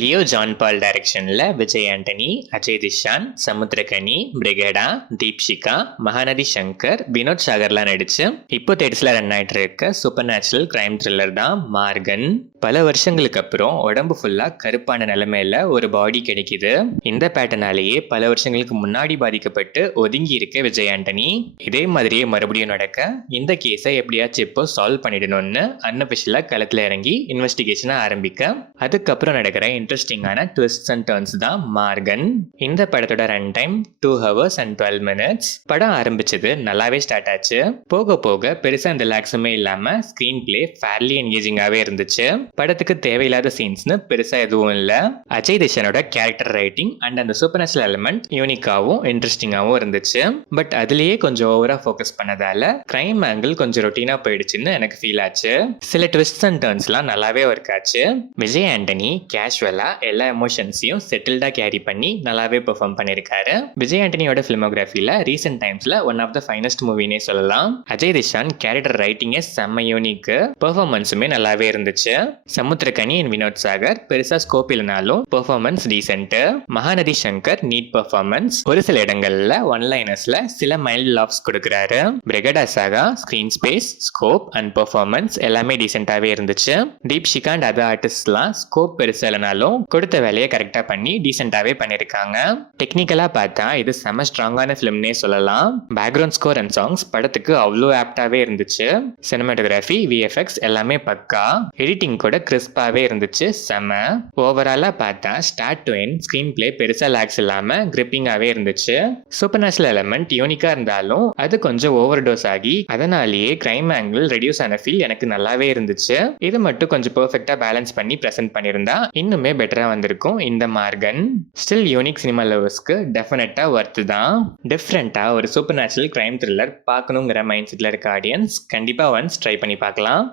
Leo John பால் டைரக்ஷன்ல விஜய் ஆண்டனி, அஜய் திஷான், சமுத்திரகனி, பிரிகேடா, தீப்ஷிகா, மகாநதி சங்கர், வினோத் சாகர்லாம் நடிச்சு இப்போ தேட்டர்ஸ்ல ரன் ஆயிட்டு இருக்க சூப்பர் நேச்சுரல் கிரைம் த்ரில்லர் தான் மார்கன். பல வருஷங்களுக்கு அப்புறம் உடம்பு ஃபுல்லா கருப்பான நிலைமையில ஒரு பாடி கிடைக்குது. இந்த பேட்டர்னாலேயே பல வருஷங்களுக்கு முன்னாடி பாதிக்கப்பட்டு ஒதுங்கி இருக்க விஜய் ஆண்டனி இதே மாதிரியே மறுபடியும் நடக்க இந்த கேஸை எப்படியாச்சும் இப்போ சால்வ் பண்ணிடணும்னு அன்அபிஷியலா களத்துல இறங்கி இன்வெஸ்டிகேஷனை ஆரம்பிக்க அதுக்கப்புறம் நடக்கிற இன்ட்ரெஸ்டிங்கான ட்விஸ்ட்ஸ் அண்ட் டர்ன்ஸ் தான் மார்கன். இந்த படத்தோட run time 2 hours and 12 minutes. படம் ஆரம்பிச்சது நல்லாவே ஸ்டார்ட் ஆச்சு. போக போக பெருசா இந்த லாக்ஸுமே இல்லாம ஸ்கிரீன் பிளே ஃபேர்லி என்கேஜிங்காவே இருந்துச்சு. படத்துக்கு தேவையில்லாத சீன்ஸ்னு பெருசா எதுவும் இல்ல. அஜய் தேஷனோட கேரக்டர் ரைட்டிங் அண்ட் அந்த சூப்பர் நேச்சுரல் எலிமெண்ட் யூனிக்காவும் இன்ட்ரெஸ்டிங்காவும் இருந்துச்சு. பட் அதுலயே கொஞ்சம் ஓவரா ஃபோக்கஸ் பண்ணதால கிரைம் ஆங்கிள் கொஞ்சம் ரொட்டீனா போயிடுச்சுன்னு எனக்கு ஃபீல் ஆச்சு. சில ட்விஸ்ட்ஸ் அண்ட் டர்ன்ஸ்லாம் நல்லாவே ஒர்க் ஆச்சு. விஜய் ஆண்டனி கேஷுவலா எல்லா எமோஷன்ஸையும் செட்டில்டா கேரி பண்ணி நல்லாவே பெர்ஃபார்ம் பண்ணிருக்காரு. விஜய் ஆண்டனியோட பிலிமோகிராஃபில ரீசெண்ட் டைம்ஸ்ல ஒன் ஆஃப் த ஃபைனஸ்ட் மூவினே சொல்லலாம். அஜய் திஷான் கேரக்டர் ரைட்டிங்கே செம்ம யூனிக், பெர்ஃபார்மன்ஸுமே நல்லாவே இருந்துச்சு. சமுத்திரகனி அண்ட் வினோத் சாகர் பெருசா ஸ்கோப் இல்லைனாலும் performance decent. Mahanadhi Shankar neat performance, ஒரு சில இடங்கள்ல ஒன் லைனர்ஸ்ல சில மைல்ட் லாப்ஸ் கொடுக்குறாரு. Brigida Saga screen space, scope and performance எல்லாமே டீசென்டாவே இருந்துச்சு. தீப்ஷிகா அண்ட் அதர் ஆர்டிஸ்ட்லாம் ஸ்கோப் பெருசா இல்லைனாலும் கொடுத்த வேலையை கரெக்டா பண்ணி டீசென்டாவே பண்ணிருக்காங்க. டெக்னிக்கலா பார்த்தா இது செம ஸ்ட்ராங்கான பிலிம்னே சொல்லலாம். பேக்ரவுண்ட் ஸ்கோர் அண்ட் சாங்ஸ் படத்துக்கு அவ்வளோ ஆப்டாவே இருந்துச்சு. சினிமாட்டோகிராஃபி, விஎஃப்எக்ஸ் எல்லாமே பக்கா. எடிட்டிங் கூட கிறிஸ்பாவே இருந்துச்சு, செம. ஓவராலா பார்த்தா start to end screen play பெருசா லாக்ஸ் இல்லாம கிரிப்பிங்காவே இருந்துச்சு. சூப்பர் நேச்சுரல் எலிமெண்ட் யூனிக்கா இருந்தாலும் அது கொஞ்சம் ஓவர் டோஸ் ஆகி அதனாலேயே கிரைம் ஆங்கிள் ரெடியூஸ் ஆன ஃபீல் எனக்கு நல்லாவே இருந்துச்சு. இது மட்டும் கொஞ்சம் பெர்ஃபெக்டா பேலன்ஸ் பண்ணி பிரசன்ட் பண்ணியிருந்தா இன்னுமே பெட்டரா வந்திருக்கும் இந்த மார்கன். ஸ்டில் யூனிக் சினிமா லவர்ஸ்க்கு டெஃபினட்டா ஒர்த் தான். டிஃப்ரெண்டா ஒரு சூப்பர் நேச்சுரல் கிரைம் த்ரில்லர் பார்க்கணுங்கிற மைண்ட் செட்ல இருக்க ஆடியன்ஸ் கண்டிப்பா ஒன்ஸ் ட்ரை பண்ணி பார்க்கலாம்.